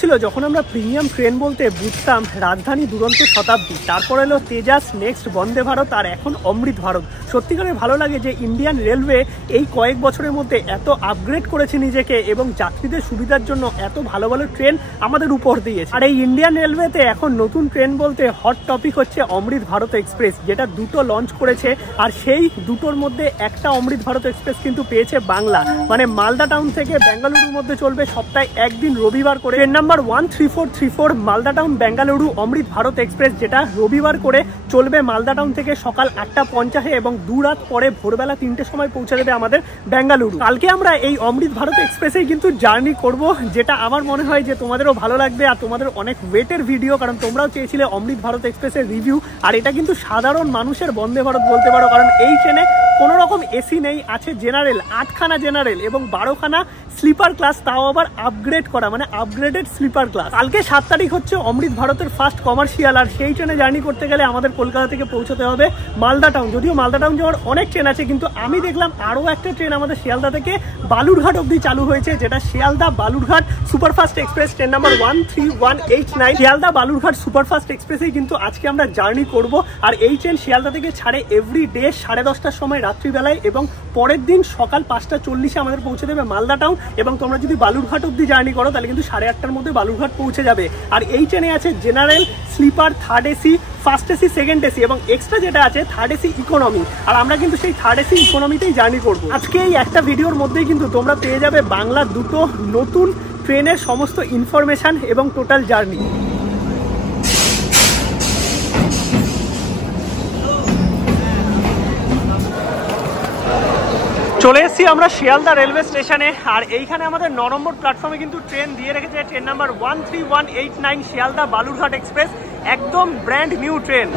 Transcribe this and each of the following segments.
ছিল যখন আমরা প্রিমিয়াম ট্রেন বলতে বুঝতাম রাজধানী দুরন্ত শতাব্দী, তারপর এলো তেজাস, নেক্সট বন্দে ভারত, আর এখন অমৃত ভারত। সত্যিকারে ভালো লাগে যে ইন্ডিয়ান রেলওয়ে এই কয়েক বছরের মধ্যে এত আপগ্রেড করেছে নিজেকে এবং যাত্রীদের সুবিধার জন্য এত ভালো ভালো ট্রেন আমাদের উপর দিয়েছে। আর এই ইন্ডিয়ান রেলওয়েতে এখন নতুন ট্রেন বলতে হট টপিক হচ্ছে অমৃত ভারত এক্সপ্রেস, যেটা দুটো লঞ্চ করেছে। আর সেই দুটোর মধ্যে একটা অমৃত ভারত এক্সপ্রেস কিন্তু পেয়েছে বাংলা, মানে মালদা টাউন থেকে বেঙ্গালুরুর মধ্যে চলবে সপ্তাহে একদিন রবিবার করে। Train number 13434 Malda town Bengaluru Amrit Bharat express, যেটা রবিবার করে চলবে মালদা টাউন থেকে সকাল 8:50 এবং 2 রাত পরে ভোরবেলা 3টের সময় পৌঁছে দেবে আমাদের বেঙ্গালুরু। কালকে আমরা এই অমৃত ভারত এক্সপ্রেসেই কিন্তু জার্নি করব, যেটা আমার মনে হয় যে তোমাদেরও ভালো লাগবে। আর তোমাদের অনেক ওয়েটের ভিডিও, কারণ তোমরাও চেয়েছিলে অমৃত ভারত এক্সপ্রেসের রিভিউ। আর এটা কিন্তু সাধারণ মানুষের বন্দে ভারত বলতে পারো, কারণ এই ট্রেনে কোনো রকম এসি নেই, আছে জেনারেল, 8খানা জেনারেল এবং 12খানা স্লিপার ক্লাস, তাও আবার আপগ্রেড করা, মানে আপগ্রেডেড স্লিপার ক্লাস। কালকে 7 তারিখ হচ্ছে অমৃত ভারতের ফার্স্ট কমার্শিয়াল, আর সেই ট্রেনে জার্নি করতে গেলে আমাদের কলকাতা থেকে পৌঁছতে হবে মালদা টাউন। যদিও মালদা টাউন যাওয়ার অনেক ট্রেন আছে, কিন্তু আমি দেখলাম আরও একটা ট্রেন আমাদের শিয়ালদা থেকে বালুরঘাট অবধি চালু হয়েছে, যেটা Sealdah Balurghat superfast express, train number 13189। Sealdah Balurghat superfast এক্সপ্রেসেই কিন্তু আজকে আমরা জার্নি করব। আর এই ট্রেন শিয়ালদা থেকে ছাড়ে এভরি ডে 10:30টার সময় রাত্রিবেলায়, এবং পরের দিন সকাল 5:40 আমাদের পৌঁছে দেবে মালদা টাউন। এবং তোমরা যদি বালুরঘাট অবধি জার্নি করো তাহলে কিন্তু 8:30টার মধ্যে বালুরঘাট পৌঁছে যাবে। আর এই ট্রেনে আছে general, sleeper, third AC, first AC, second AC এবং এক্সট্রা যেটা আছে থার্ড এসি ইকোনমি। আর আমরা কিন্তু সেই থার্ড এসি ইকোনমিতেই জার্নি করব। আজকে এই একটা ভিডিওর মধ্যেই কিন্তু তোমরা পেয়ে যাবে বাংলার দুটো নতুন ট্রেনের সমস্ত ইনফরমেশন এবং টোটাল জার্নি। চলে এসেছি আমরা শিয়ালদা রেলওয়ে স্টেশনে। আর এইখানে আমাদের 9 নম্বর প্ল্যাটফর্মে কিন্তু ট্রেন দিয়ে রেখেছে, train number 13189 Sealdah Balurghat express, একদম ব্র্যান্ড নিউ ট্রেন।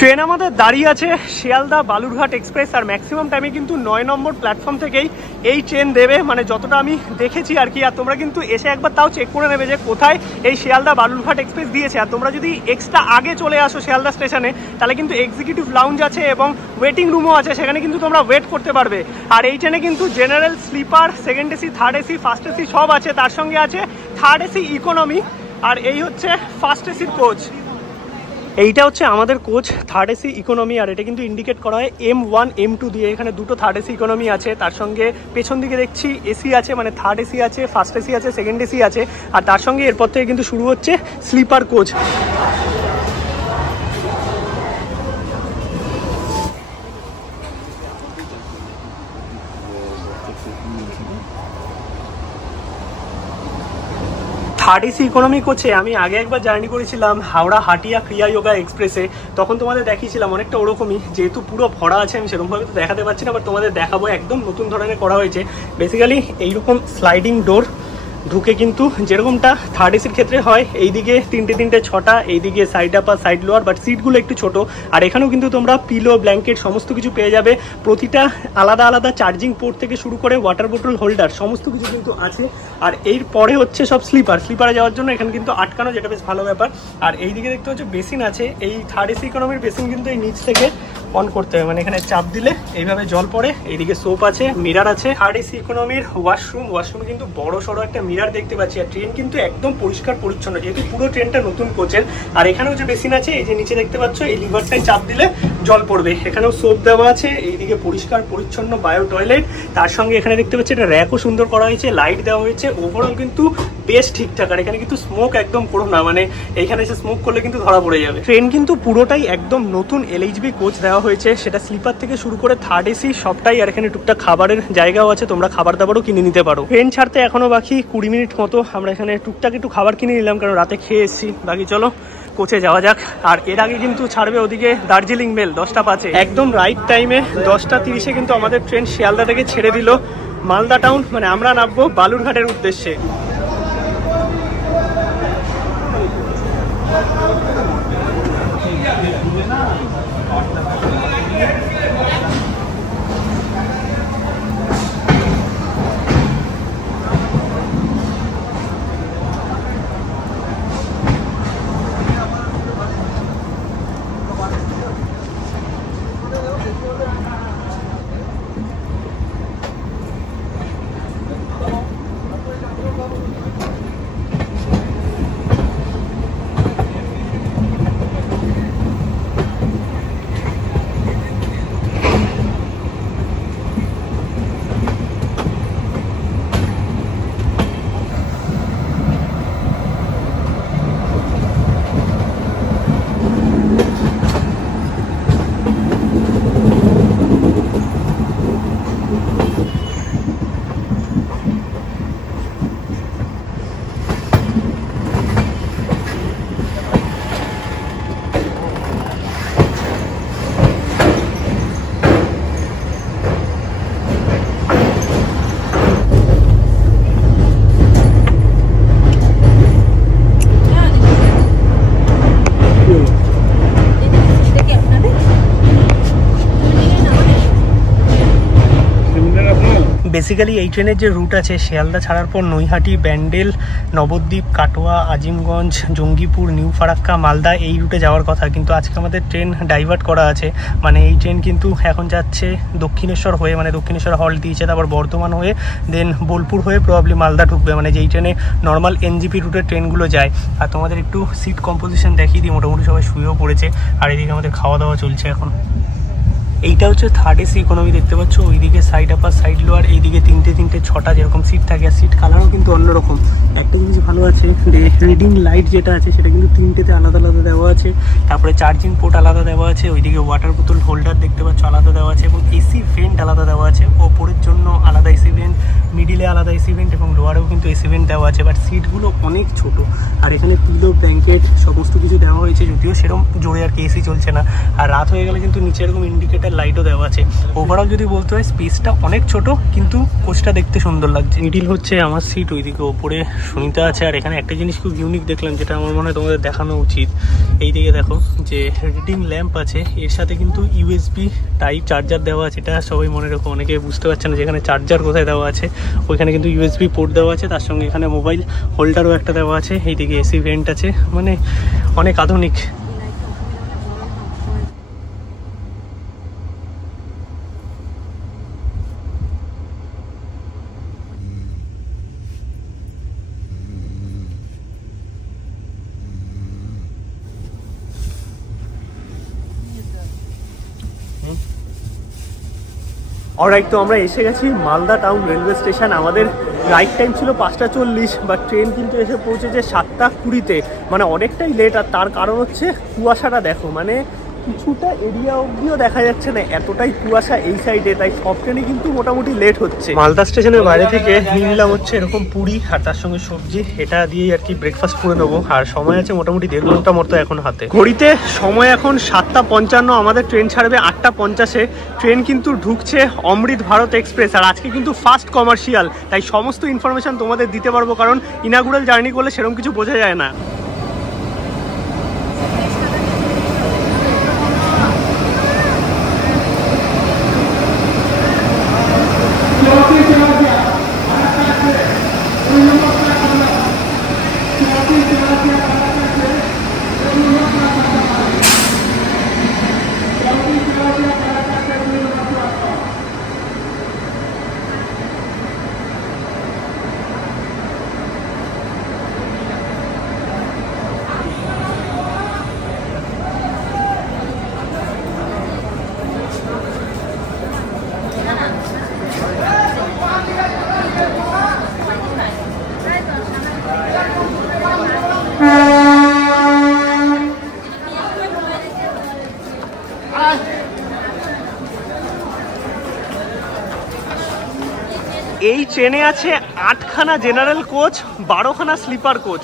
ট্রেন আমাদের দাঁড়িয়ে আছে শিয়ালদা বালুরঘাট এক্সপ্রেস, আর ম্যাক্সিমাম টাইমে কিন্তু 9 নম্বর প্ল্যাটফর্ম থেকেই এই ট্রেন দেবে, মানে যতটা আমি দেখেছি আর কি। আর তোমরা কিন্তু এসে একবার তাও চেক করে নেবে যে কোথায় এই শিয়ালদা বালুরঘাট এক্সপ্রেস দিয়েছে। আর তোমরা যদি এক্সট্রা আগে চলে আসো শিয়ালদা স্টেশনে, তাহলে কিন্তু এক্সিকিউটিভ লাউঞ্জ আছে এবং ওয়েটিং রুমও আছে, সেখানে কিন্তু তোমরা ওয়েট করতে পারবে। আর এই ট্রেনে কিন্তু general, sleeper, second AC, third AC, first AC সব আছে, তার সঙ্গে আছে থার্ড এসি ইকোনমি। আর এই হচ্ছে ফার্স্ট এসির কোচ। এইটা হচ্ছে আমাদের কোচ, থার্ড এসি ইকোনমি। আর এটা কিন্তু ইন্ডিকেট করা হয় M1 M2 দিয়ে। এখানে দুটো থার্ড এসি ইকোনমি আছে, তার সঙ্গে পেছন দিকে দেখছি এসি আছে, মানে থার্ড এসি আছে, ফার্স্ট এসি আছে, সেকেন্ড এসি আছে। আর তার সঙ্গে এরপর থেকে কিন্তু শুরু হচ্ছে sleeper coach. Third AC economy কোচে আমি আগে একবার জার্নি করেছিলাম হাওড়া হাটিয়া ক্রিয়া যোগা এক্সপ্রেসে, তখন তোমাদের দেখিয়েছিলাম অনেকটা ওরকমই। যেহেতু পুরো ভরা আছে আমি সেরকমভাবে তো দেখাতে পারছি না, বাট তোমাদের দেখাবো। একদম নতুন ধরনের করা হয়েছে। বেসিক্যালি এইরকম স্লাইডিং ডোর, ঢুকে কিন্তু যেরকমটা থার্ড এসির ক্ষেত্রে হয়, এইদিকে 3টে 6টা, এইদিকে side upper side lower, but সিটগুলো একটু ছোট। আর এখানেও কিন্তু তোমরা পিলো, ব্ল্যাঙ্কেট সমস্ত কিছু পেয়ে যাবে। প্রতিটা আলাদা আলাদা চার্জিং পোর্ট থেকে শুরু করে ওয়াটার বোতল হোল্ডার সমস্ত কিছু কিন্তু আছে। আর এর পরে হচ্ছে সব স্লিপারে যাওয়ার জন্য এখানে কিন্তু আটকানো, যেটা বেশ ভালো ব্যাপার। আর এইদিকে দেখতে হচ্ছে বেসিন আছে। এই থার্ড এসি ইকোনমির বেসিন কিন্তু এই নিচ থেকে অন করতে হবে, মানে এখানে চাপ দিলে এইভাবে জল পড়ে। এইদিকে সোপ আছে, মিরার আছে। থার্ড এসি ইকোনমির ওয়াশরুমে কিন্তু বড় সড়ো একটা মিরার দেখতে পাচ্ছি। আর ট্রেন কিন্তু একদম পরিষ্কার পরিচ্ছন্ন, যেহেতু পুরো ট্রেনটা নতুন কোচের। আর এখানেও যে বেসিন আছে, এই যে নিচে দেখতে পাচ্ছ, এই লিভারটাই চাপ দিলে জল পড়বে। এখানেও সোপ দেওয়া আছে। এইদিকে পরিষ্কার পরিচ্ছন্ন বায়ো টয়লেট, তার সঙ্গে এখানে দেখতে পাচ্ছি একটা র্যাকও সুন্দর করা হয়েছে, লাইট দেওয়া হয়েছে। ওভারঅল কিন্তু বেশ ঠিকঠাক। আর এখানে কিন্তু স্মোক একদম করো না, মানে এইখানে এসে স্মোক করলে কিন্তু ধরা পড়ে যাবে। ট্রেন কিন্তু পুরোটাই একদম নতুন LHB কোচ দেওয়া হয়েছে, সেটা স্লিপার থেকে শুরু করে থার্ড এসি সবটাই। আর এখানে টুকটাক খাবারের জায়গাও আছে, তোমরা খাবার দাবারও কিনে নিতে পারো। ট্রেন ছাড়তে এখনো বাকি 20 মিনিট মতো। আমরা এখানে টুকটাক একটু খাবার কিনে নিলাম, কারণ রাতে খেয়ে এসেছি। বাকি চলো কোচে যাওয়া যাক। আর এর আগে কিন্তু ছাড়বে ওদিকে দার্জিলিং মেল 10টা 5-এ, একদম রাইট টাইমে 10টা 30-এ কিন্তু আমাদের ট্রেন শিয়ালদা থেকে ছেড়ে দিল মালদা টাউন, মানে আমরা নামবো বালুরঘাটের উদ্দেশ্যে। বেসিক্যালি এই ট্রেনের যে রুট আছে শিয়ালদা ছাড়ার পর নৈহাটি, ব্যান্ডেল, নবদ্বীপ, কাটোয়া, আজিমগঞ্জ, জঙ্গিপুর, নিউ ফারাক্কা, মালদা এই রুটে যাওয়ার কথা, কিন্তু আজকে আমাদের ট্রেন ডাইভার্ট করা আছে। মানে এই ট্রেন কিন্তু এখন যাচ্ছে দক্ষিণেশ্বর হয়ে, মানে দক্ষিণেশ্বর হল্ট দিয়েছে, তারপর বর্ধমান হয়ে দেন বোলপুর হয়ে প্রবাবলি মালদা ঢুকবে, মানে যেই ট্রেনে নর্মাল এনজিপি রুটের ট্রেনগুলো যায়। আর তোমাদের একটু সিট কম্পোজিশন দেখিয়ে দিই, মোটামুটি সবাই শুয়েও পড়েছে। আর এদিকে আমাদের খাওয়া দাওয়া চলছে এখন। এইটা হচ্ছে থার্ড এসি ইকোনমি দেখতে পাচ্ছ, ওইদিকে সাইড আপার সাইড লোয়ার, এইদিকে তিনটে 6টা যেরকম সিট থাকে। আর সিট কালারও কিন্তু অন্যরকম। একটা জিনিস ভালো আছে, রিডিং লাইট যেটা আছে সেটা কিন্তু 3টেতে আলাদা আলাদা দেওয়া আছে। তারপরে চার্জিং পোর্ট আলাদা দেওয়া আছে, ওইদিকে ওয়াটার বোতল হোল্ডার দেখতে পাচ্ছ আলাদা দেওয়া আছে, এবং এসি ভেন্ট আলাদা দেওয়া আছে। ওপরের জন্য আলাদা এসি ভেন্ট, মিডিলে আলাদা এসি ভেন্ট এবং লোয়ারেও কিন্তু এসি ভেন্ট দেওয়া আছে। বাট সিটগুলো অনেক ছোট। আর এখানে পিলো, ব্ল্যাঙ্কেট সমস্ত কিছু দেওয়া হয়েছে, যদিও সেরকম জোরে আর কি এসি চলছে না। আর রাত হয়ে গেলে কিন্তু নিচে এরকম ইন্ডিকেটার লাইটও দেওয়া আছে। ওভারঅল যদি বলতে হয় স্পেসটা অনেক ছোট, কিন্তু কোচটা দেখতে সুন্দর লাগছে। মিডিল হচ্ছে আমার সিট, ওইদিকে ওপরে সুনিতা আছে। আর এখানে একটা জিনিস খুব ইউনিক দেখলাম, যেটা আমার মনে হয় তোমাদের দেখানো উচিত। এই দিকে দেখো যে রিডিং ল্যাম্প আছে, এর সাথে কিন্তু ইউএসবি টাইপ চার্জার দেওয়া আছে। এটা সবাই মনে রাখো, অনেকে বুঝতে পারছে না যেখানে চার্জার কোথায় দেওয়া আছে, ওইখানে কিন্তু ইউএসবি পোর্ট দেওয়া আছে। তার সঙ্গে এখানে মোবাইল হোল্ডারও একটা দেওয়া আছে। এইদিকে এসি ভেন্ট আছে, মানে অনেক আধুনিক। অলরাইট, তো আমরা এসে গেছি মালদা টাউন রেলওয়ে স্টেশন। আমাদের রাইট টাইম ছিল 5টা 40, বাট ট্রেন কিন্তু এসে পৌঁছেছে 7টা 20-তে, মানে অনেকটাই লেট। আর তার কারণ হচ্ছে কুয়াশাটা দেখো, মানে কিছুটা এরিয়া অবধিও দেখা যাচ্ছে না, এতটাই কুয়াশা এই সাইডে। তাই সব ট্রেনে কিন্তু মোটামুটি লেট হচ্ছে। মালদা স্টেশনের বাইরে থেকে নিয়ে নিলাম হচ্ছে এরকম পুরি আর তার সঙ্গে সবজি, এটা দিয়েই আর কি ব্রেকফাস্ট করে নেবো। আর সময় আছে মোটামুটি 1.5 ঘন্টা মতো এখন হাতে। ঘড়িতে সময় এখন 7টা 55, আমাদের ট্রেন ছাড়বে 8টা 50-এ। ট্রেন কিন্তু ঢুকছে অমৃত ভারত এক্সপ্রেস। আর আজকে কিন্তু ফার্স্ট কমার্শিয়াল, তাই সমস্ত ইনফরমেশন তোমাদের দিতে পারবো, কারণ ইনাগুরাল জার্নি করলে সেরকম কিছু বোঝা যায় না। এই ট্রেনে আছে 8খানা জেনারেল কোচ, 12খানা স্লিপার কোচ।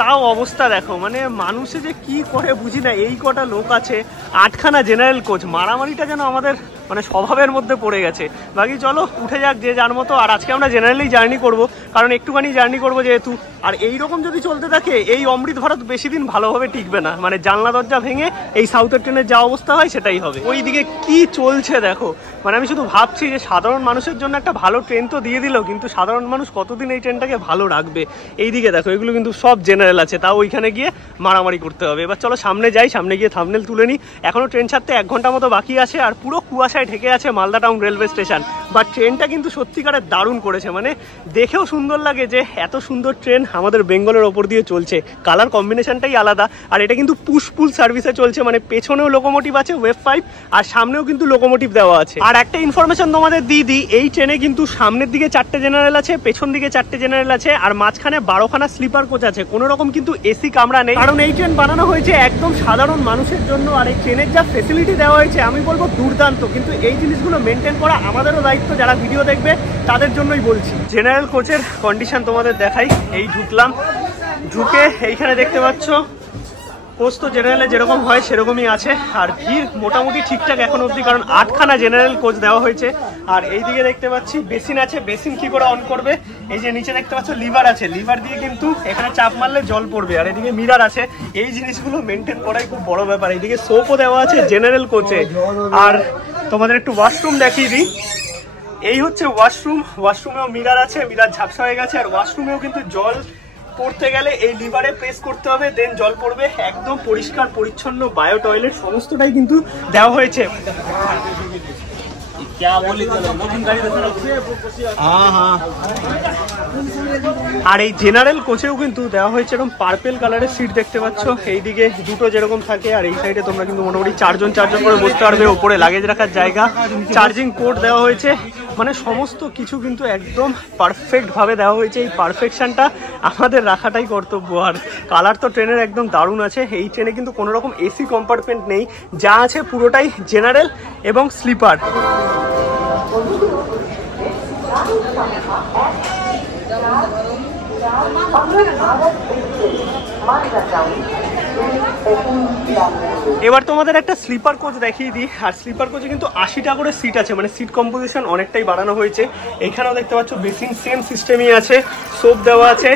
তাও অবস্থা দেখো, মানে মানুষে যে কি করে বুঝি না। এই কটা লোক আছে, 8খানা জেনারেল কোচ। মারামারিটা যেন আমাদের মানে স্বভাবের মধ্যে পড়ে গেছে। বাকি চলো উঠে যাক যে যার মতো। আর আজকে আমরা জেনারেলি জার্নি করব, কারণ একটুখানি জার্নি করব যেহেতু। আর এইরকম যদি চলতে থাকে এই অমৃত ভারত বেশি দিন ভালোভাবে টিকবে না। মানে জানলা দরজা ভেঙে এই সাউথের ট্রেনের যা অবস্থা হয় সেটাই হবে। ওইদিকে কি চলছে দেখো, মানে আমি শুধু ভাবছি যে সাধারণ মানুষের জন্য একটা ভালো ট্রেন তো দিয়ে দিল, কিন্তু সাধারণ মানুষ কতদিন এই ট্রেনটাকে ভালো রাখবে। এইদিকে দেখো, এগুলো কিন্তু সব জেনারেল আছে, তাও ওইখানে গিয়ে মারামারি করতে হবে। এবার চলো সামনে যাই, সামনে গিয়ে থাম্বনেল তুলে নিই। এখনো ট্রেন ছাড়তে 1 ঘন্টা মতো বাকি আছে। আর পুরো কুয়াশায় ঢেকে আছে Malda town railway station. But ট্রেনটা কিন্তু সত্যিকারের দারুণ করেছে, মানে দেখেও সুন্দর লাগে যে এত সুন্দর ট্রেন আমাদের বেঙ্গলের ওপর দিয়ে চলছে। কালার কম্বিনেশনটাই আলাদা। আর এটা কিন্তু পুশ পুল সার্ভিসে চলছে, মানে পেছনেও লোকোমোটিভ আছে ওয়েভ 5, আর সামনেও কিন্তু লোকোমোটিভ দেওয়া আছে। আর একটা ইনফরমেশন তোমাদের দিয়ে দিই, এই ট্রেনে কিন্তু সামনের দিকে 4টে জেনারেল আছে, পেছন দিকে 4টে জেনারেল আছে, আর মাঝখানে 12খানা স্লিপার কোচ আছে। কোনো রকম কিন্তু এসি কামরা নেই, কারণ এই ট্রেন বানানো হয়েছে একদম সাধারণ মানুষের জন্য। আর এই ট্রেনের যা ফেসিলিটি দেওয়া হয়েছে আমি বলবো দুর্দান্ত। কিন্তু এই জিনিসগুলো মেনটেন করা আমাদেরও দায়িত্ব, যারা ভিডিও দেখবে তাদের জন্যই বলছি। জেনারেল কোচের কন্ডিশন তোমাদের দেখাই। এই ঢুকলাম, ঢুকে এইখানে দেখতে পাচ্ছ কোচ তো জেনারেলে যেরকম হয় সেরকমই আছে। আর ভিড় মোটামুটি ঠিকঠাক এখন অবধি, কারণ 8খানা জেনারেল কোচ দেওয়া হয়েছে। আর এইদিকে দেখতে পাচ্ছি বেসিন আছে। বেসিন কি করে অন করবে, এই যে নিচে দেখতে পাচ্ছ লিভার আছে, লিভার দিয়ে কিন্তু এখানে চাপ মারলে জল পড়বে। আর এদিকে মিরার আছে। এই জিনিসগুলো মেনটেন করাই খুব বড় ব্যাপার। এইদিকে সোপও দেওয়া আছে জেনারেল কোচে। আর তোমাদের একটু ওয়াশরুম দেখিয়ে দিই। এই হচ্ছে ওয়াশরুম, ওয়াশরুমেও মিরার আছে, মিরার ঝাপসা হয়ে গেছে। আর ওয়াশরুমেও কিন্তু জল পড়তে গেলে এই লিভারে প্রেস করতে হবে, দেন জল পড়বে। একদম পরিষ্কার পরিচ্ছন্ন বায়ো টয়লেট সমস্তটাই কিন্তু দেওয়া হয়েছে। আর এই জেনারেল কোচেও কিন্তু দেওয়া হয়েছে এরকম পার্পেল কালারের সিট দেখতে পাচ্ছ। এইদিকে দুটো যেরকম থাকে, আর এই সাইডে তোমরা কিন্তু মোটামুটি চারজন করে বসতে পারবে। ওপরে লাগেজ রাখার জায়গা, চার্জিং পোর্ট দেওয়া হয়েছে, মানে সমস্ত কিছু কিন্তু একদম পারফেক্ট ভাবে দেওয়া হয়েছে। এই পারফেকশনটা আমাদের রাখাটাই কর্তব্য। আর কালার তো ট্রেনের একদম দারুণ আছে। এই ট্রেনে কিন্তু কোনো রকম এসি কম্পার্টমেন্ট নেই, যা আছে পুরোটাই জেনারেল এবং স্লিপার। এবার তোমাদের একটা স্লিপার কোচ দেখিয়ে দিই। আর স্লিপার কোচে কিন্তু 80টা করে সিট আছে, মানে সিট কম্পোজিশন অনেকটাই বাড়ানো হয়েছে। এখানেও দেখতে পাচ্ছ বেসিন সেম সিস্টেমই আছে, সোপ দেওয়া আছে।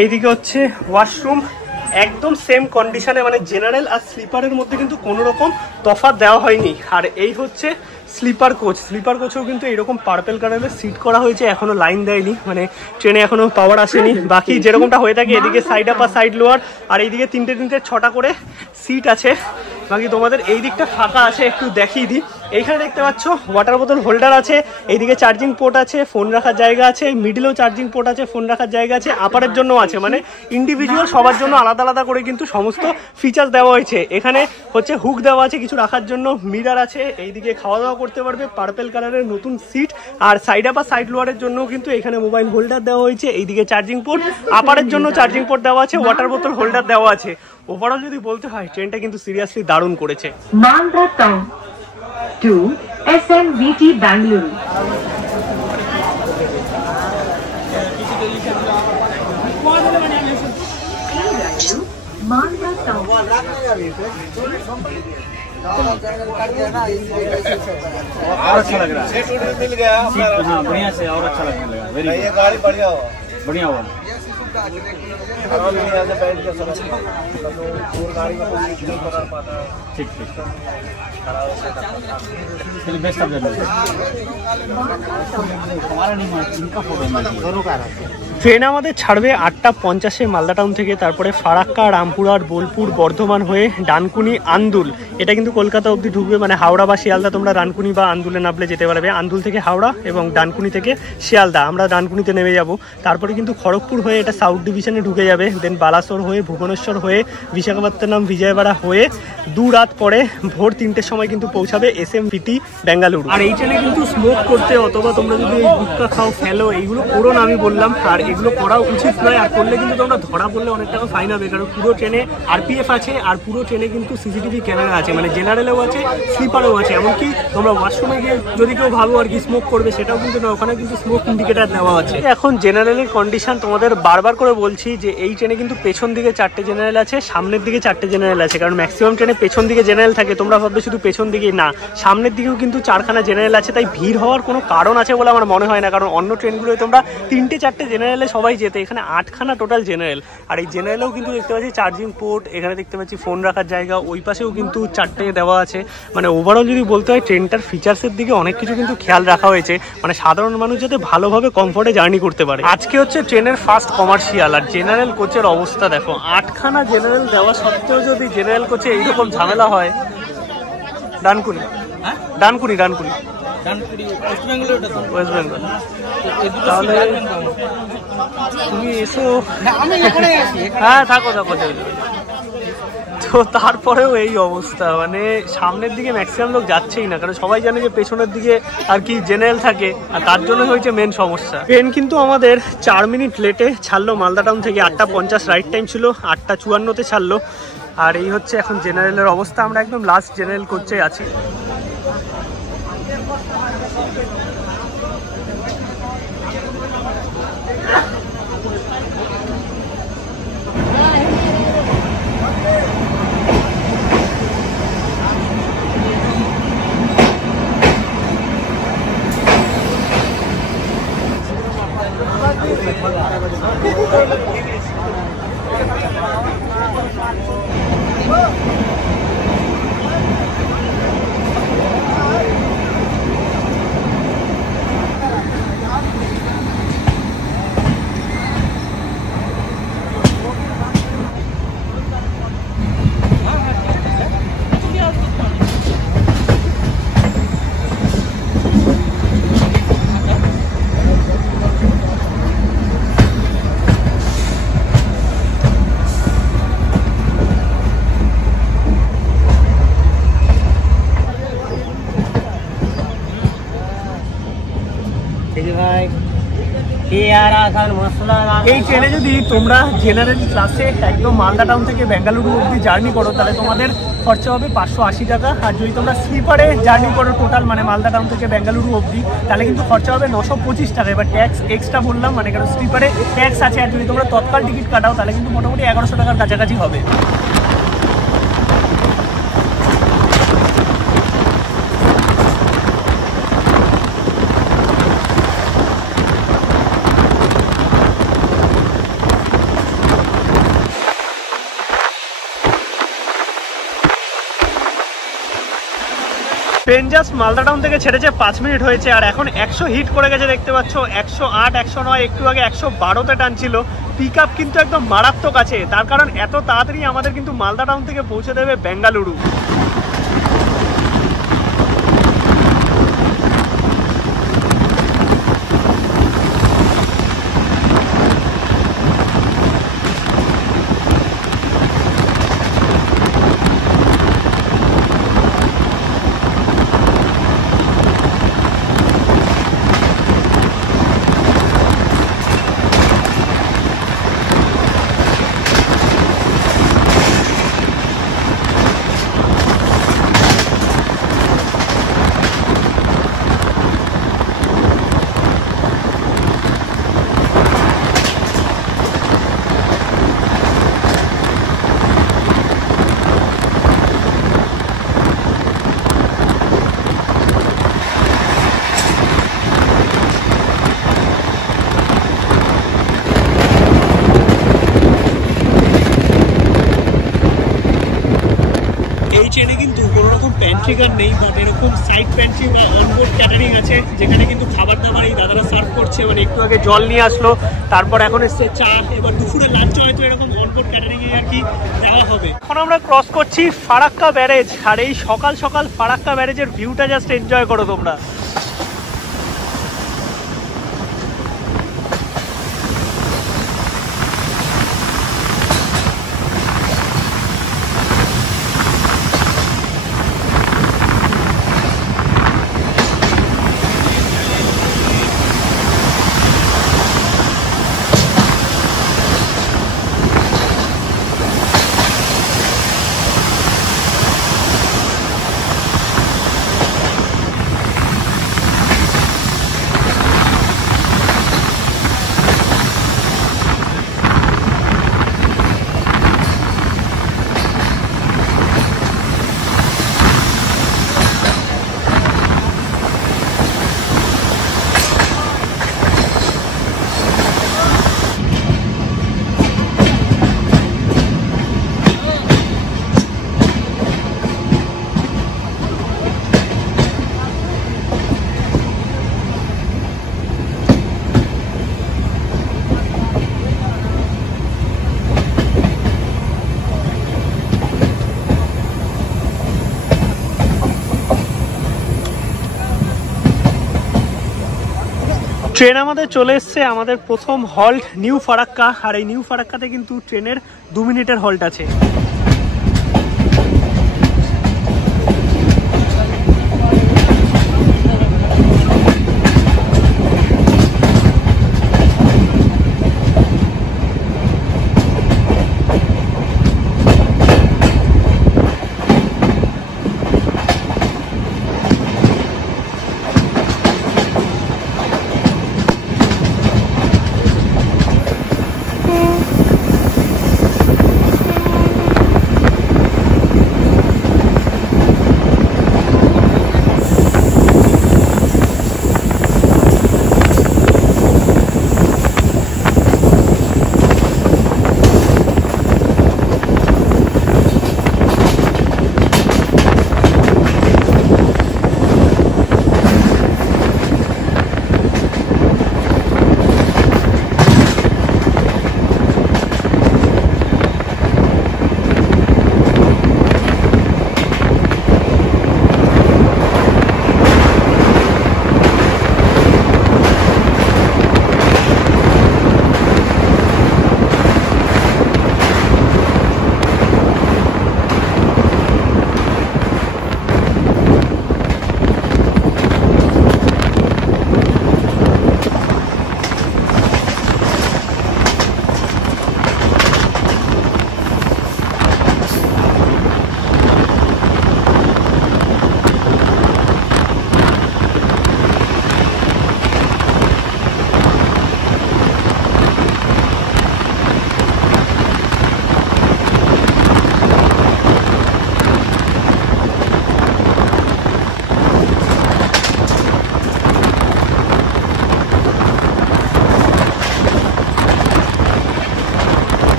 এইদিকে হচ্ছে ওয়াশরুম, একদম সেম কন্ডিশনে, মানে জেনারেল আর স্লিপারের মধ্যে কিন্তু কোনো রকম তফাৎ দেওয়া হয়নি। আর এই হচ্ছে স্লিপার কোচ। স্লিপার কোচেও কিন্তু এরকম পার্পেল কালারের সিট করা হয়েছে, এখনো লাইন দেয়নি, মানে ট্রেনে এখনো পাওয়ার আসেনি। বাকি যেরকমটা হয়ে থাকে, এদিকে সাইড আপ আর সাইড লোয়ার, আর এইদিকে তিনটে 6টা করে সিট আছে। বাকি তোমাদের এই দিকটা ফাঁকা আছে, একটু দেখিয়ে দিই। এইখানে দেখতে পাচ্ছ ওয়াটার বোতল হোল্ডার আছে, এইদিকে চার্জিং পোর্ট আছে, ফোন রাখার জায়গা আছে, মিডিলেও চার্জিং পোর্ট আছে, ফোন রাখার জায়গা আছে, আপারের জন্য আছে, মানে ইন্ডিভিজুয়াল সবার জন্য আলাদা আলাদা করে কিন্তু সমস্ত ফিচার্স দেওয়া হয়েছে। এখানে হচ্ছে হুক দেওয়া আছে কিছু রাখার জন্য, মিরার আছে, এইদিকে খাওয়া দাওয়া করতে পারবে, পার্পেল কালারের নতুন সিট। আর সাইড আপ আর সাইড লোয়ারের জন্য কিন্তু এখানে মোবাইল হোল্ডার দেওয়া হয়েছে, এইদিকে চার্জিং পোর্ট, আপারের জন্য চার্জিং পোর্ট দেওয়া আছে, ওয়াটার বোতল হোল্ডার দেওয়া আছে। ওভারঅল যদি বলতে হয় ট্রেনটা কিন্তু সিরিয়াসলি দারুণ করেছে। Malda town to SMVT Bengaluru. Malda town और अच्छा लग रहा है, सीट मिल गया। हाँ बढ़िया से, और अच्छा लगने लगा। वेरी गुड, ये गाड़ी बढ़िया हो, बढ़िया हुआ। ठीक ठीक, चलिए बेस्ट ऑफ लक। हमारा नहीं मार, इनका फोटो दोनों का है। ট্রেন আমাদের ছাড়বে 8:50 মালদা টাউন থেকে। তারপরে ফারাক্কা, রামপুরহাট, বোলপুর, বর্ধমান হয়ে ডানকুনি, আন্দুল, এটা কিন্তু কলকাতা অবধি ঢুকবে। মানে হাওড়া বা শিয়ালদা তোমরা ডানকুনি বা আন্দুলে নামলে যেতে পারবে। আন্দুল থেকে হাওড়া এবং ডানকুনি থেকে শিয়ালদা, আমরা ডানকুনিতে নেমে যাব। তারপরে কিন্তু খড়গপুর হয়ে এটা সাউথ ডিভিশনে ঢুকে যাবে। দেন বালাসোর হয়ে, ভুবনেশ্বর হয়ে, বিশাখাপত্তনম, বিজয়বাড়া হয়ে 2 রাত পরে ভোর 3টের সময় কিন্তু পৌঁছাবে SMVT বেঙ্গালুরু। আর এই ট্রেনে কিন্তু স্মোক করতে অথবা তোমরা যদি এই গুটকা খাও, ফেলো, এইগুলো করো না আমি বললাম। আর এগুলো করা উচিত নয়, আর করলে কিন্তু তোমরা ধরা পড়লে অনেক টাকা ফাইন হবে। কারণ পুরো ট্রেনে RPF আছে, আর পুরো ট্রেনে কিন্তু CCTV ক্যামেরা আছে, মানে জেনারেলেও আছে, স্লিপারেও আছে। এমনকি তোমরা ওয়াশরুমে গিয়ে যদি কেউ ভাবো আর কি স্মোক করবে, সেটাও কিন্তু না, ওখানে কিন্তু স্মোক ইন্ডিকেটার দেওয়া আছে। এখন জেনারেলের কন্ডিশন তোমাদের বারবার করে বলছি যে এই ট্রেনে কিন্তু পেছন দিকে 4টে জেনারেল আছে, সামনের দিকে 4টে জেনারেল আছে। কারণ ম্যাক্সিমাম ট্রেনে পেছন দিকে জেনারেল থাকে, তোমরা ভাববে শুধু পেছন দিকেই, না, সামনের দিকেও কিন্তু 4খানা জেনারেল আছে। তাই ভিড় হওয়ার কোনো কারণ আছে বলে আমার মনে হয় না। কারণ অন্য ট্রেনগুলোয় তোমরা 3টে-4টে জেনারেলে সবাই যেতে, এখানে 8খানা টোটাল জেনারেল। আর এই জেনারেলেও কিন্তু দেখতে পাচ্ছি চার্জিং পোর্ট, এখানে দেখতে পাচ্ছি ফোন রাখার জায়গা, ওই পাশেও কিন্তু 4টে দেওয়া আছে। মানে ওভারঅল যদি বলতে হয় ট্রেনটার ফিচার্সের দিকে অনেক কিছু কিন্তু খেয়াল রাখা হয়েছে, মানে সাধারণ মানুষ যাতে ভালোভাবে কমফোর্টে জার্নি করতে পারে। আজকে হচ্ছে ট্রেনের ফার্স্ট কমার্শিয়াল, আর জেনারেল কোচের অবস্থা দেখো। 8খানা জেনারেল দেওয়া সত্ত্বেও যদি জেনারেল কোচে এইরকম ঝামেলা হয়। ডানকুনি, ডানকুনি, ডানকুনি, ওয়েস্ট বেঙ্গল। তাহলে তুমি এসো, হ্যাঁ থাকো থাকো। তো তারপরেও এই অবস্থা, মানে সামনের দিকে ম্যাক্সিমাম লোক যাচ্ছেই না, কারণ সবাই জানে যে পেছনের দিকে আর কি জেনারেল থাকে, আর তার জন্য হয়েছে মেন সমস্যা। ট্রেন কিন্তু আমাদের 4 মিনিট লেটে ছাড়লো মালদা টাউন থেকে। 8:50 রাইট টাইম ছিল, 8:54-তে ছাড়লো। আর এই হচ্ছে এখন জেনারেলের অবস্থা। আমরা একদম লাস্ট জেনারেল কোচে আছি। এই ট্রেনে যদি তোমরা জেনারেল ক্লাসে একদম মালদা টাউন থেকে বেঙ্গালুরু অবধি জার্নি করো তাহলে তোমাদের খরচা হবে 580 টাকা। আর যদি তোমরা স্লিপারে জার্নি করো টোটাল মানে মালদা টাউন থেকে বেঙ্গালুরু অবধি তাহলে কিন্তু খরচা হবে 925 টাকা। এবার ট্যাক্স এক্সট্রা বললাম মানে কারণ স্লিপারে ট্যাক্স আছে, আর যদি তোমরা তৎকাল টিকিট কাটাও তাহলে কিন্তু মোটামুটি 1100 টাকার কাছাকাছি হবে। ট্রেন জাস্ট মালদা টাউন থেকে ছেড়েছে 5 মিনিট হয়েছে আর এখন 100 হিট করে গেছে দেখতে পাচ্ছ। 108, 109, একটু আগে 112তে টানছিল। পিক আপ কিন্তু একদম মারাত্মক আছে, তার কারণ এত তাড়াতাড়ি আমাদের কিন্তু মালদা টাউন থেকে পৌঁছে দেবে বেঙ্গালুরু। ট্রেনে কিন্তু কোনো রকম প্যান্ট্রি কার নেই, বাট এরকম সাইড প্যান্ট্রি বা অনবোর্ড ক্যাটারিং আছে যেখানে কিন্তু খাবার দাবার এই দাদারা সার্ভ করছে। মানে একটু আগে জল নিয়ে আসলো, তারপর এখন এসছে চা, এবার দুপুরে লাঞ্চ হয়তো এরকম অনবোর্ড ক্যাটারিং এ আর কি দেওয়া হবে। এখন আমরা ক্রস করছি ফারাক্কা ব্যারেজ, আর এই সকাল সকাল ফারাক্কা ব্যারেজের ভিউটা জাস্ট এনজয় করো তোমরা। ট্রেন আমাদের চলে এসছে, আমাদের প্রথম হল্ট নিউ ফারাক্কা। আর এই নিউ ফারাক্কাতে কিন্তু ট্রেনের 2 মিনিটের হল্ট আছে।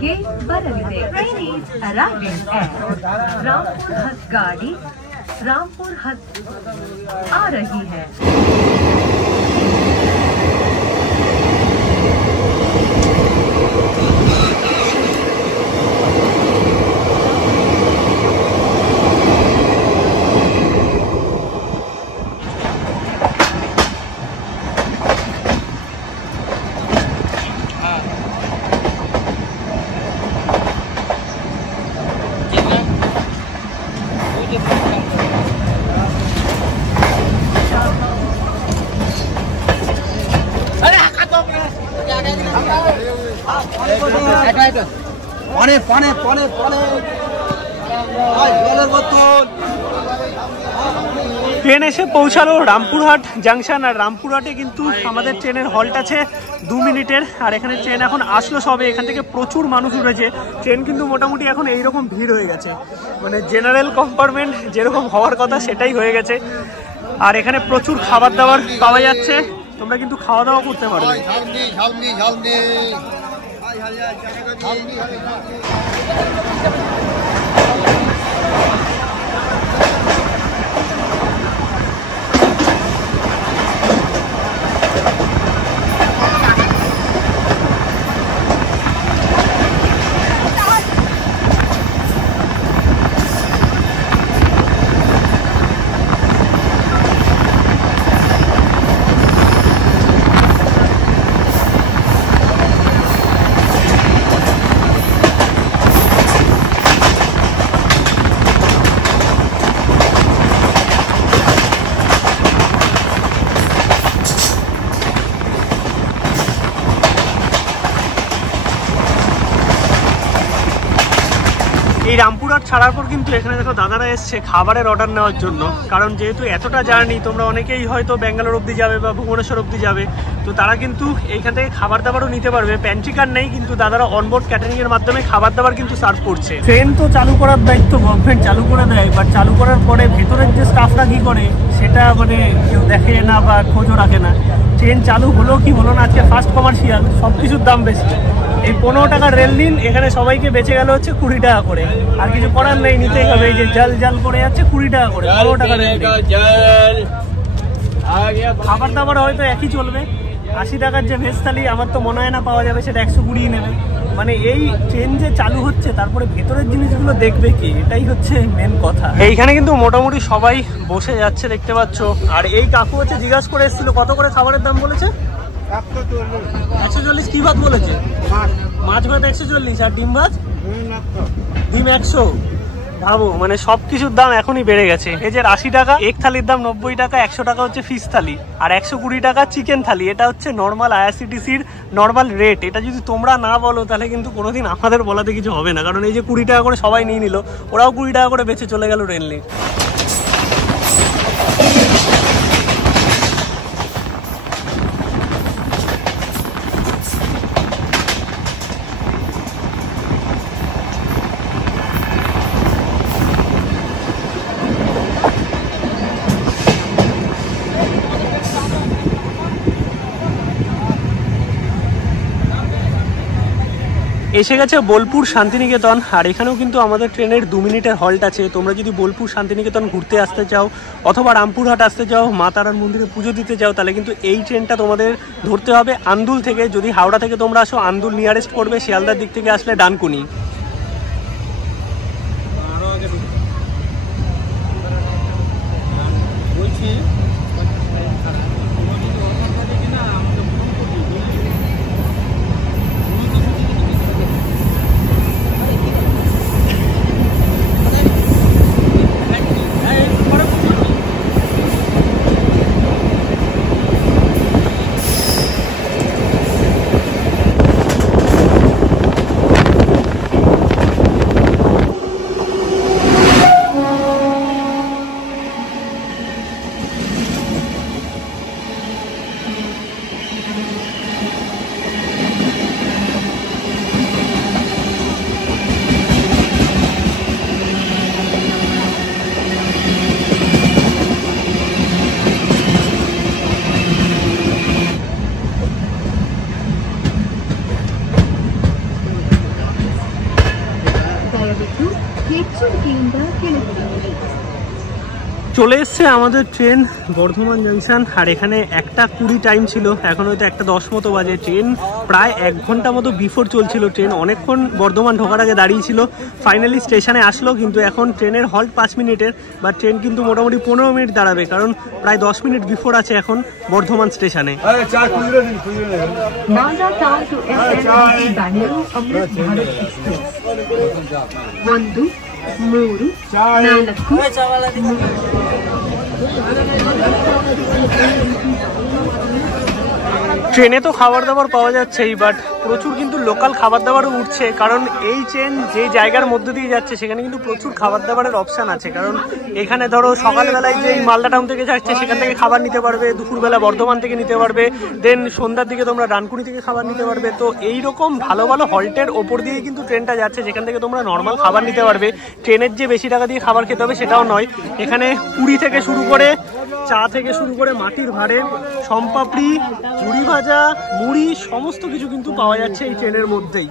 Gate Baralde. Train is arriving at Rampur Hasgadi. Rampur हद आ रही है। ট্রেন এসে পৌঁছালো রামপুরহাট জাংশন। আর রামপুরহাটে কিন্তু আমাদের ট্রেনের হল্ট আছে 2 মিনিটের। আর এখানে ট্রেন এখন আসলো সবে, এখান থেকে প্রচুর মানুষ উঠেছে। ট্রেন কিন্তু মোটামুটি এখন এইরকম ভিড় হয়ে গেছে, মানে জেনারেল কম্পার্টমেন্ট যেরকম হওয়ার কথা সেটাই হয়ে গেছে। আর এখানে প্রচুর খাবার দাবার পাওয়া যাচ্ছে, তোমরা কিন্তু খাওয়া দাওয়া করতে পারবে। এই রামপুরহাট ছাড়ার পর কিন্তু এখানে দেখো দাদারা এসছে খাবারের অর্ডার নেওয়ার জন্য। কারণ যেহেতু এতটা জার্নি, তোমরা অনেকেই হয়তো ব্যাঙ্গালোর অবধি যাবে বা ভুবনেশ্বর অবধি যাবে, তো তারা কিন্তু এইখান থেকে খাবার দাবারও নিতে পারবে। প্যান্ট্রি কার্ড নেই, কিন্তু দাদারা অনবোর্ড ক্যাটারিং এর মাধ্যমে খাবার দাবার কিন্তু সার্ভ করছে। ট্রেন তো চালু করার দায়িত্ব গভর্নমেন্ট চালু করে দেয়, বাট চালু করার পরে ভেতরের যে স্টাফরা কী করে সেটা মানে কেউ দেখে না বা খোঁজও রাখে না। ট্রেন চালু হলো কি হলো না, আজকে ফার্স্ট কমার্শিয়াল, সব কিছুর দাম বেশি। এই 15 টাকার রেল দিন এখানে সবাইকে বেঁচে গেল হচ্ছে 20 টাকা করে। আর কিছু করার নেই, নিতেই হবে। এই যে জল জল করে যাচ্ছে 20 টাকা করে, 15 টাকা রেল। খাবার দাবার হয়তো একই চলবে। 80 টাকার যে ভেজ থালি আমার তো মনে হয় না পাওয়া যাবে, সেটা 120 নেবে। মানে এই ট্রেন যে চালু হচ্ছে তারপরে ভেতরের জিনিসগুলো দেখবে কি, এটাই হচ্ছে মেন কথা। এইখানে কিন্তু মোটামুটি সবাই বসে যাচ্ছে দেখতে পাচ্ছ। আর এই কাকু হচ্ছে জিজ্ঞাসা করে এসেছিল কত করে খাবারের দাম বলেছে। 140 কি ভাত বলেছে? মাছ ভাত 140 আর ডিম ভাত ডিম 100। ভাবো মানে সবকিছুর দাম এখনই বেড়ে গেছে। এই যে 80 টাকা এক থালির দাম 90 টাকা, 100 টাকা হচ্ছে ফিশ থালি, আর 120 টাকা চিকেন থালি। এটা হচ্ছে নর্মাল আইআরসিটিসির নর্মাল রেট। এটা যদি তোমরা না বলো তাহলে কিন্তু কোনোদিন আমাদের বলাতে কিছু হবে না। কারণ এই যে 20 টাকা করে সবাই নিয়ে নিল, ওরাও 20 টাকা করে বেঁচে চলে গেল রেল নিয়ে। এসে গেছে বোলপুর শান্তিনিকেতন। আর এখানেও কিন্তু আমাদের ট্রেনের 2 মিনিটের হল্ট আছে। তোমরা যদি বোলপুর শান্তিনিকেতন ঘুরতে আসতে চাও অথবা রামপুরহাট আসতে চাও, মা তারার মন্দিরে পুজো দিতে চাও, তাহলে কিন্তু এই ট্রেনটা তোমাদের ধরতে হবে আন্দুল থেকে। যদি হাওড়া থেকে তোমরা আসো, আন্দুল নিয়ারেস্ট পড়বে। শিয়ালদার দিক থেকে আসলে ডানকুনি। ದಯವಿಟ್ಟು ಎಚ್ಚರಿಕೆಯಿಂದ ಕೆಳಗಿಳಿಯಿರಿ। চলে এসছে আমাদের ট্রেন বর্ধমান জংশন, আর এখানে 1:20 টাইম ছিল, এখন হয়তো 1:10 মতো বাজে। ট্রেন প্রায় 1 ঘন্টা মতো বিফোর চলছিল, ট্রেন অনেকক্ষণ বর্ধমান ঢোকার আগে দাঁড়িয়েছিল, ফাইনালি স্টেশনে আসলো। কিন্তু এখন ট্রেনের হল্ট 5 মিনিটের, বা ট্রেন কিন্তু মোটামুটি 15 মিনিট দাঁড়াবে, কারণ প্রায় 10 মিনিট বিফোর আছে এখন বর্ধমান স্টেশনে। ট্রেনে তো খাবার দাবার পাওয়া যাচ্ছেই, বাট প্রচুর কিন্তু লোকাল খাবার দাবারও উঠছে, কারণ এই ট্রেন যে জায়গার মধ্যে দিয়ে যাচ্ছে সেখানে কিন্তু প্রচুর খাবার দাবারের অপশান আছে। কারণ এখানে ধরো সকালবেলায় যে মালদা টাউন থেকে যাচ্ছে সেখান থেকে খাবার নিতে পারবে, দুপুরবেলা বর্ধমান থেকে নিতে পারবে, দেন সন্ধ্যার দিকে তোমরা ডানকুনি থেকে খাবার নিতে পারবে। তো এইরকম ভালো ভালো হল্টের ওপর দিয়ে কিন্তু ট্রেনটা যাচ্ছে, যেখান থেকে তোমরা নর্মাল খাবার নিতে পারবে। ট্রেনের যে বেশি টাকা দিয়ে খাবার খেতে হবে সেটাও নয়, এখানে পুরি থেকে শুরু করে চা থেকে শুরু করে মাটির ভাড়ে, সম্পাপড়ি, ঝুড়ি ভাজা, মুড়ি, সমস্ত কিছু কিন্তু পাওয়া যাচ্ছে এই ট্রেনের মধ্যেই।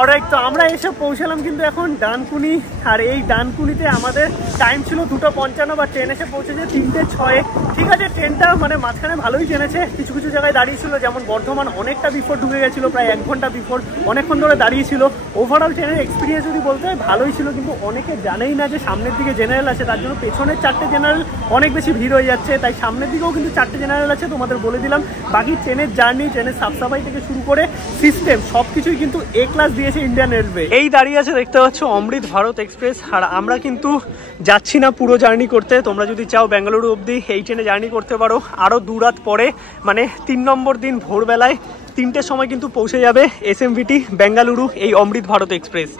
অলরাইট, তো আমরা এসে পৌঁছালাম কিন্তু এখন ডানকুনি, আর এই ডানকুনিতে আমাদের টাইম ছিল 2:55, বা ট্রেন এসে পৌঁছেছে 3:06। ঠিক আছে, ট্রেনটা মানে মাঝখানে ভালোই জেনেছে, কিছু কিছু জায়গায় দাঁড়িয়েছিল, যেমন বর্ধমান অনেকটা বিফোর ঢুকে গেছিলো, প্রায় 1 ঘন্টা বিফোর, অনেকক্ষণ ধরে দাঁড়িয়েছিল। ওভারঅল ট্রেনের এক্সপিরিয়েন্স যদি বলতে হয় ভালোই ছিল, কিন্তু অনেকে জানেই না যে সামনের দিকে জেনারেল আছে, তার জন্য পেছনের 4টে জেনারেল অনেক বেশি ভিড় হয়ে যাচ্ছে, তাই সামনের দিকেও কিন্তু 4টে জেনারেল আছে, তোমাদের বলে দিলাম। বাকি ট্রেনের জার্নি, ট্রেনের সাফসাফাই থেকে শুরু করে সিস্টেম সব কিছুই কিন্তু A ক্লাস দিয়েছে ইন্ডিয়ান রেলওয়ে। এই দাঁড়িয়ে আছে দেখতে পাচ্ছ অমৃত ভারত এক্সপ্রেস, আর আমরা কিন্তু যাচ্ছি না পুরো জার্নি করতে। তোমরা যদি চাও বেঙ্গালুরু অবধি এই ট্রেনে জার্নি করতে পারো, আরও 2 রাত পরে, মানে 3 নম্বর দিন ভোরবেলায় 3টের সময় কিন্তু পৌঁছে যাবে SMVT বেঙ্গালুরু এই অমৃত ভারত এক্সপ্রেস।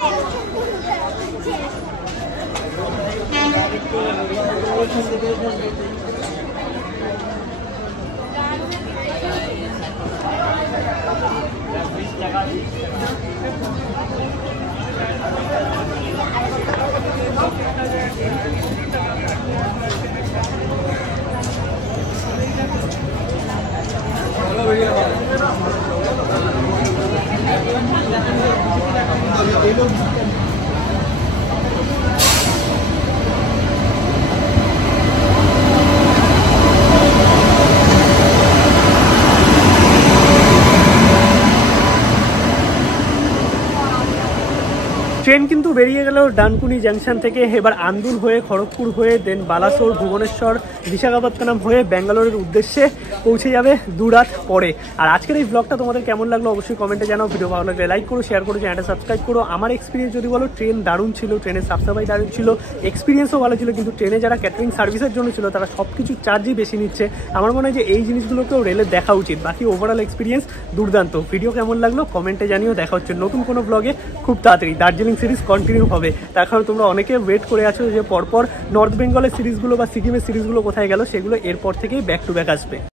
ট্রেন কিন্তু বেরিয়ে গেল ডানকুনি জাংশন থেকে, এবার আন্দুল হয়ে, খড়গপুর হয়ে, দেন বালাসোর, ভুবনেশ্বর, বিশাখাপত্তনম হয়ে ব্যাঙ্গালোরের উদ্দেশ্যে পৌঁছে যাবে 2 রাত পরে। আর আজকের এই ব্লগটা তোমাদের কেমন লাগলো অবশ্যই কমেন্টে জানাও। ভিডিও ভালো লাগলে লাইক করো, শেয়ার করো, চ্যানেলটা সাবস্ক্রাইব করো। আমার এক্সপিরিয়েন্স যদি বলো, ট্রেন দারুণ ছিল, ট্রেনের সাফসাফাই দারুণ ছিল, এক্সপিরিয়েন্সও ভালো ছিল, কিন্তু ট্রেনে যারা ক্যাটারিং সার্ভিসের জন্য ছিল তারা সব কিছু চার্জই বেশি নিচ্ছে। আমার মনে হয় যে এই জিনিসগুলোকেও রেলে দেখা উচিত। বাকি ওভারঅল এক্সপিরিয়েন্স দুর্দান্ত। ভিডিও কেমন লাগলো কমেন্টে জানিও। দেখা হচ্ছে নতুন কোনো ব্লগে খুব তাড়াতাড়ি। দার্জিলিং সিরিজ কন্টিনিউ হবে, তার কারণ তোমরা অনেকে ওয়েট করে আছো যে পরপর নর্থ বেঙ্গলের সিরিজগুলো বা সিকিমের সিরিজগুলো কোথায় গেল, সেগুলো এরপর থেকেই ব্যাক টু ব্যাক আসবে।